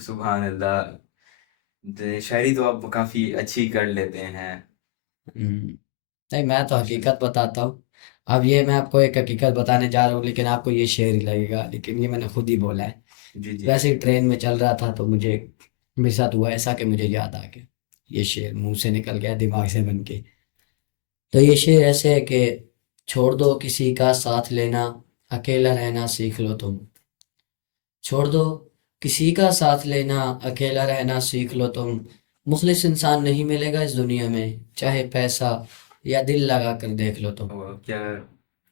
सुभान अल्लाह। शायरी तो आप काफी अच्छी कर लेते हैं। हम्म, नहीं मैं तो माशाल्लाह। हकीकत बताता हूँ। अब ये मैं आपको एक हकीकत बताने जा रहा हूँ, लेकिन आपको ये शेर ही लगेगा, लेकिन ये मैंने खुद ही बोला है। जी जी। वैसे ही ट्रेन में चल रहा था तो मुझे मेरे साथ हुआ ऐसा कि मुझे याद आ गया। ये शेर मुंह से निकल गया दिमाग से बन के। तो ये शेर ऐसे है कि छोड़ दो किसी का साथ लेना, अकेला रहना सीख लो तुम। छोड़ दो किसी का साथ लेना, अकेला रहना सीख लो तुम। मुखलिस इंसान नहीं मिलेगा इस दुनिया में, चाहे पैसा या दिल लगा कर देख लो तुम। और क्या,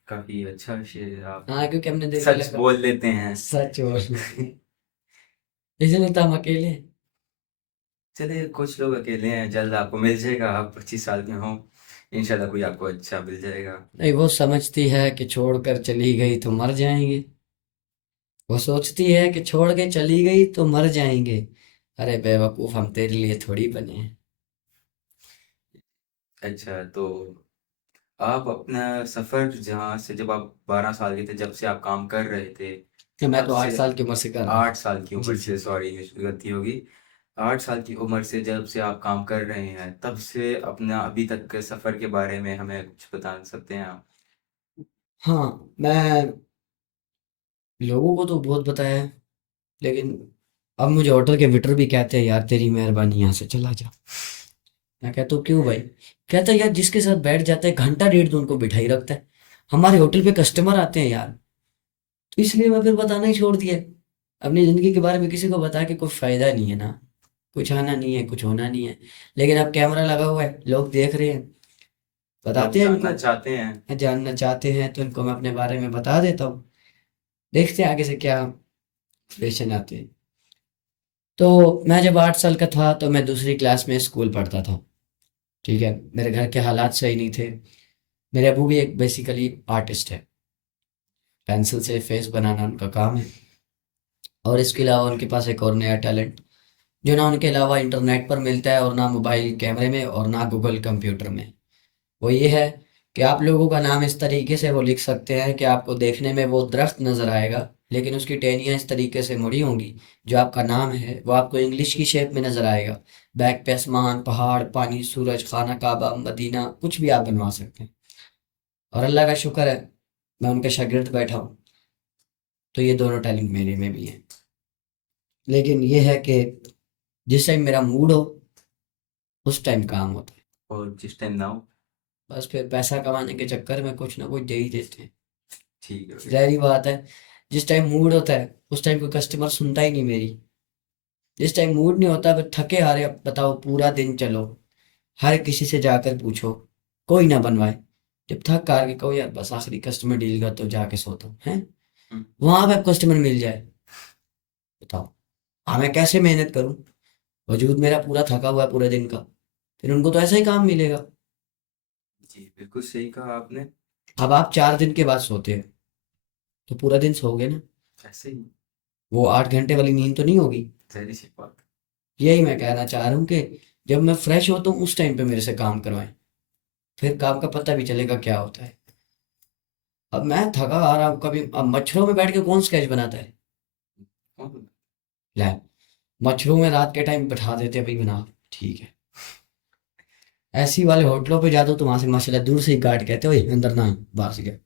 काफी अच्छा शेर आप हाँ, क्योंकि हमने दिल भी सच लगा। बोल लेते हैं। सच बोल रहे हैं। इसलिए तो हम अकेले हैं। चलिए, कुछ लोग अकेले हैं, जल्द आपको मिल जाएगा। आप 25 साल के हों, इंशाल्लाह कोई आपको अच्छा मिल जाएगा। नहीं, वो समझती है कि छोड़कर चली गई तो मर जाएंगे। वो सोचती है कि छोड़ के चली गई तो मर जाएंगे। अरे बेवकूफ, हम तेरे लिए थोड़ी बने हैं। अच्छा, तो आप अपना सफर जहाँ से, जब आप 12 साल के थे, जब से आप काम कर रहे थे, कि मैं तब तो आठ से साल की उम्र से कर रहा हूँ। 8 साल की जी उम्र जी। से, सॉरी गलती होगी, 8 साल की उम्र से जब से आप काम कर रहे हैं, तब से अपना अभी तक के सफर के बारे में हमें कुछ बता सकते हैं आप? हाँ, मैं लोगों को तो बहुत बताया है, लेकिन अब मुझे होटल के वेटर भी कहते हैं यार तेरी मेहरबानी यहाँ से चला जा। मैं कहता हूँ क्यों भाई? कहता है यार जिसके साथ बैठ जाता है घंटा डेढ़ तो उनको बिठा ही रखता है। हमारे होटल पे कस्टमर आते हैं यार, तो इसलिए मैं फिर बताना ही छोड़ दिया। अपनी जिंदगी के बारे में किसी को बता के कोई फायदा नहीं है ना। कुछ आना नहीं है, कुछ होना नहीं है। लेकिन अब कैमरा लगा हुआ है, लोग देख रहे हैं, लोग बताते हैं जानना इनको। चाहते हैं। जानना चाहते हैं तो इनको मैं अपने बारे में बता देता हूँ। देखते हैं आगे से क्या क्वेश्चन आते हैं। तो मैं जब 8 साल का था तो मैं दूसरी क्लास में स्कूल पढ़ता था। ठीक है, मेरे घर के हालात सही नहीं थे। मेरे अबू भी एक बेसिकली आर्टिस्ट है, पेंसिल से फेस बनाना उनका काम है। और इसके अलावा उनके पास एक और नया टैलेंट, जो ना उनके अलावा इंटरनेट पर मिलता है और ना मोबाइल कैमरे में और ना गूगल कंप्यूटर में। वो ये है कि आप लोगों का नाम इस तरीके से वो लिख सकते हैं कि आपको देखने में वो दरख्त नज़र आएगा, लेकिन उसकी टहनियाँ इस तरीके से मुड़ी होंगी, जो आपका नाम है वो आपको इंग्लिश की शेप में नज़र आएगा। बैक पे आसमान, पहाड़, पानी, सूरज, खाना काबा, मदीना, कुछ भी आप बनवा सकते हैं। और अल्लाह का शुक्र है, मैं उनका शागिर्द बैठा हूँ, तो ये दोनों टैलेंट मेरे में भी हैं। लेकिन ये है कि जिस टाइम मेरा मूड हो उस टाइम काम होता है। और जिस टाइम ना हो। बस फिर पैसा कमाने के चक्कर में कुछ ना कुछ दे ही देते हैं। ठीक है फिर। ज़ाहिर बात है, जिस टाइम मूड होता है उस टाइम कोई कस्टमर सुनता ही नहीं मेरी। जिस टाइम मूड नहीं होता, फिर थके हारे अब बताओ पूरा दिन चलो, हर किसी से जाकर पूछो, कोई ना बनवाए। जब थक हार के कहो यार बस आखिरी कस्टमर डील कर तो जाके सोता हूँ हैं, हम्म, वहां पे कस्टमर मिल जाए, बताओ हाँ मैं कैसे मेहनत करूं? वजूद मेरा पूरा थका हुआ है पूरे दिन का, फिर उनको तो ऐसा ही काम मिलेगा। जी बिल्कुल सही कहा आपने। अब आप 4 दिन के बाद सोते हो तो पूरा दिन सोओगे ना, ऐसे ही। वो 8 घंटे वाली नींद तो नहीं होगी। जहरी सी बात। यही मैं कहना चाह रहा हूँ कि जब मैं फ्रेश होता हूँ उस टाइम पे मेरे से काम करवाएं, फिर काम का पता भी चलेगा क्या होता है। अब मैं थका आ रहा हूँ, कभी अब मच्छरों में बैठ के कौन स्केच बनाता है? कौन? ले, मच्छरों में रात के टाइम बैठा देते हैं भाई बना, ठीक है। ऐसी वाले होटलों पे जाते हो तो वहां से माशाल्लाह दूर से ही गार्ड कहते हो "ओए, अंदर ना, बाहर से गया"।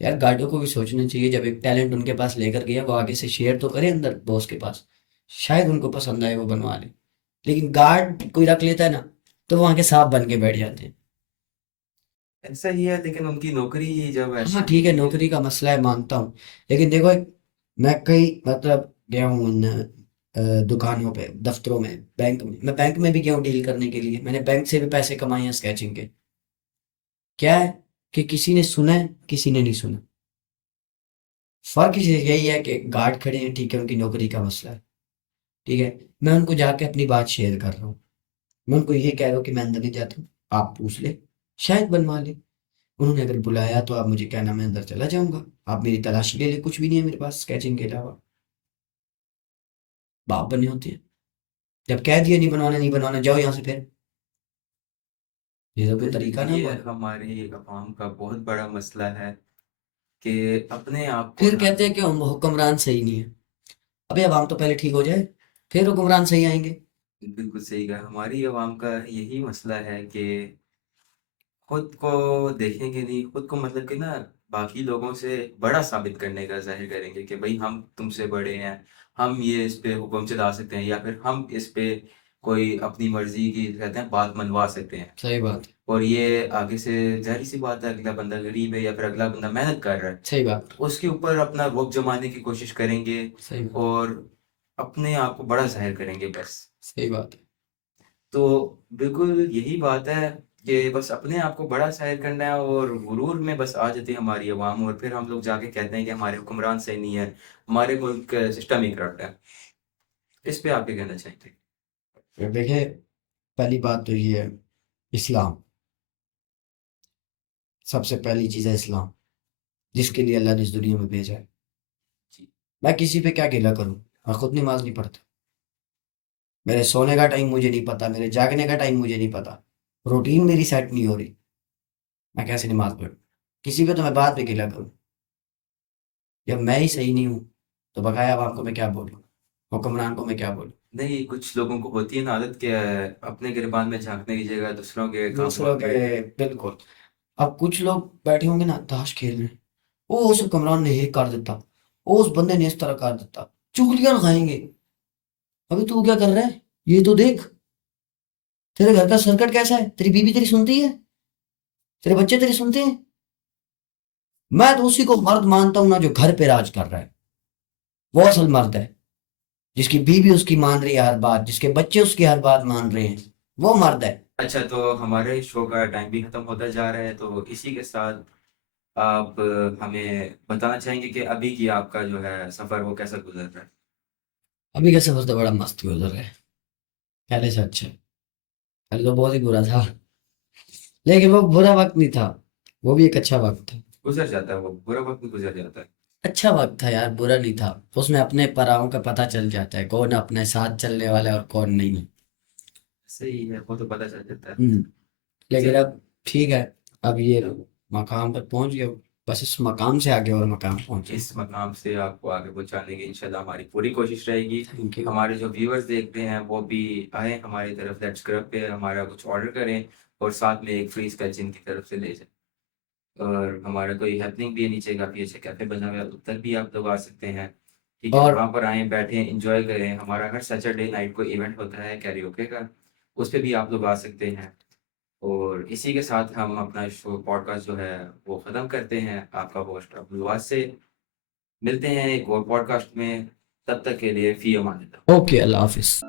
यार गार्डों को भी सोचना चाहिए, जब एक टैलेंट उनके पास लेकर गया वो आगे से शेयर तो करे अंदर बॉस के पास, शायद उनको पसंद आए वो बनवा ले। लेकिन गार्ड कोई रख लेता है ना, तो वहां के सांप बन के बैठ जाते हैं। ऐसा ही है, लेकिन उनकी नौकरी जब हाँ ऐसी ठीक है, होती है। नौकरी का मसला है मानता हूँ। लेकिन देखो, मैं कई मतलब गया हूँ दुकानों पे, दफ्तरों में, बैंक में, मैं बैंक में भी गया हूँ डील करने के लिए, मैंने बैंक से भी पैसे कमाए हैं स्केचिंग के। क्या है कि किसी ने सुना है, किसी ने नहीं सुना। फर्क यही है कि गार्ड खड़े हैं, ठीक है, उनकी नौकरी का मसला है, ठीक है। मैं उनको जाके अपनी बात शेयर कर रहा हूँ, मैं उनको ये कह रहा हूँ कि मैं अंदर नहीं जाता हूँ, आप पूछ ले, शायद बनवा ले। उन्होंने अगर बुलाया तो आप मुझे कहना, मैं अंदर चला जाऊंगा। आप मेरी तलाशी ले ले, कुछ भी नहीं है मेरे पास स्केचिंग के अलावा। बाप बने होते हैं, जब कह दिया नहीं बनवाना, नहीं बनवाना, जाओ यहाँ से फिर। ये तो कोई तरीका ना ये हुआ। हमारे अवाम का बहुत बड़ा मसला है कि अपने आप को फिर ना। कहते हैं कि हम हुक्मरान सही नहीं है। अबे अवाम तो पहले ठीक हो जाए, फिर हुक्मरान सही आएंगे। बिल्कुल सही कहा। हमारी अवाम का यही मसला है कि खुद को देखेंगे नहीं, खुद को मतलब कि ना बाकी लोगों से बड़ा साबित करने का ज़ाहिर करेंगे कि भई हम तुमसे बड़े हैं, हम ये इस पे हुक्म चला सकते हैं या फिर हम इस पे कोई अपनी मर्ज़ी की कहते हैं बात मनवा सकते हैं। सही बात। और ये आगे से ज़ाहिर-सी बात है, अगला बंदा गरीब है या फिर अगला बंदा मेहनत कर रहा है, सही बात। तो उसके ऊपर अपना रुख़ जमाने की कोशिश करेंगे सही बात। और अपने आप को बड़ा ज़ाहिर करेंगे बस। सही बात। तो बिल्कुल यही बात है कि बस अपने आप को बड़ा ज़ाहिर करना है और गुरूर में बस आ जाती है हमारी अवाम और फिर हम लोग जाके कहते हैं कि हमारे हुक्मरान सही नहीं है, हमारे मुल्क का सिस्टम ही करप्ट है। इस पे आप क्या कहना चाहेंगे? देखिए, पहली बात तो ये है, इस्लाम, सबसे पहली चीज़ है इस्लाम, जिसके लिए अल्लाह ने इस दुनिया में भेजा है। जी, मैं किसी पे क्या गिला करूँ? मैं खुद नमाज़ नहीं पढ़ता। मेरे सोने का टाइम मुझे नहीं पता, मेरे जागने का टाइम मुझे नहीं पता। रूटीन मेरी सेट नहीं हो रही, मैं कैसे नमाज़ पढ़ूँ? किसी पे तो मैं बाद में गिला करूँ। जब मैं ही सही नहीं हूँ, तो बकाया अवाम को मैं क्या बोलूँ? हुक्मरान को मैं क्या बोलूँ? नहीं कुछ लोगों को होती है ना आदत कि अपने गिरबान में झाँकने की जगह दूसरों के कामों दूसरों पे के बिल्कुल। अब कुछ लोग बैठे होंगे ना ताश खेल रहे हैं, ओ उस हुक्मरान ने ये कर देता, ओ उस बंदे ने इस तरह कर देता, चुगलियां खाएंगे। अभी तू क्या कर रहा है? ये तो देख, तेरे घर का सर्कट कैसा है, तेरी बीवी तेरी सुनती है, तेरे बच्चे तेरी सुनते हैं। मैं तो उसी को मर्द मानता हूं ना जो घर पे राज कर रहा है, वो असल मर्द है। जिसकी बीवी उसकी मान रही है हर बात, जिसके बच्चे उसकी हर बात मान रहे हैं, वो मर्द है। अच्छा तो हमारे शो का टाइम भी खत्म होता जा रहा है, तो इसी के साथ आप हमें बताना चाहेंगे कि अभी की आपका जो है सफ़र वो कैसा गुज़र रहा है? अभी का सफर तो बड़ा मस्त गुजर रहा है, पहले से अच्छा। पहले तो बहुत ही बुरा था, लेकिन वो बुरा वक्त नहीं था, वो भी एक अच्छा वक्त था। गुज़र जाता है वो, बुरा वक़्त भी गुज़र जाता है। अच्छा वक्त था यार, बुरा नहीं था। उसमें अपने पराओं का पता चल जाता है, कौन अपने साथ चलने वाला है और कौन नहीं है। सही है, वो तो पता चल जाता है। हम्म। लेकिन चल अब ठीक है, अब ये मकाम पर पहुंच गए, बस इस मकाम से आगे और मकाम पहुंचे। इस मकाम से आपको आगे पहुँचाने की इंशाल्लाह हमारी पूरी कोशिश रहेगी। Thank you. हमारे जो व्यूअर्स देख रहे हैं वो भी आएँ हमारी तरफ लेट्स ग्रब पे हमारा कुछ ऑर्डर करें और साथ में एक फ्री स्केच इनकी तरफ से ले जाएँ। और हमारा कोई हैपनिंग भी है नीचे काफ़ी अच्छा कैफ़े बना हुआ है, उधर भी आप लोग आ सकते हैं। ठीक है? और वहाँ पर आएँ, बैठें, एन्जॉय करें। हमारा हर सैटरडे नाइट को इवेंट होता है कैरियोके का, उस पे भी आप लोग आ सकते हैं। और इसी के साथ हम अपना शो पॉडकास्ट जो है वो ख़त्म करते हैं। आपका होस्ट अब्दुल वासिल। मिलते हैं एक और पॉडकास्ट में, तब तक के लिए फ़ी अमान अल्लाह। ओके, अल्लाह हाफिज।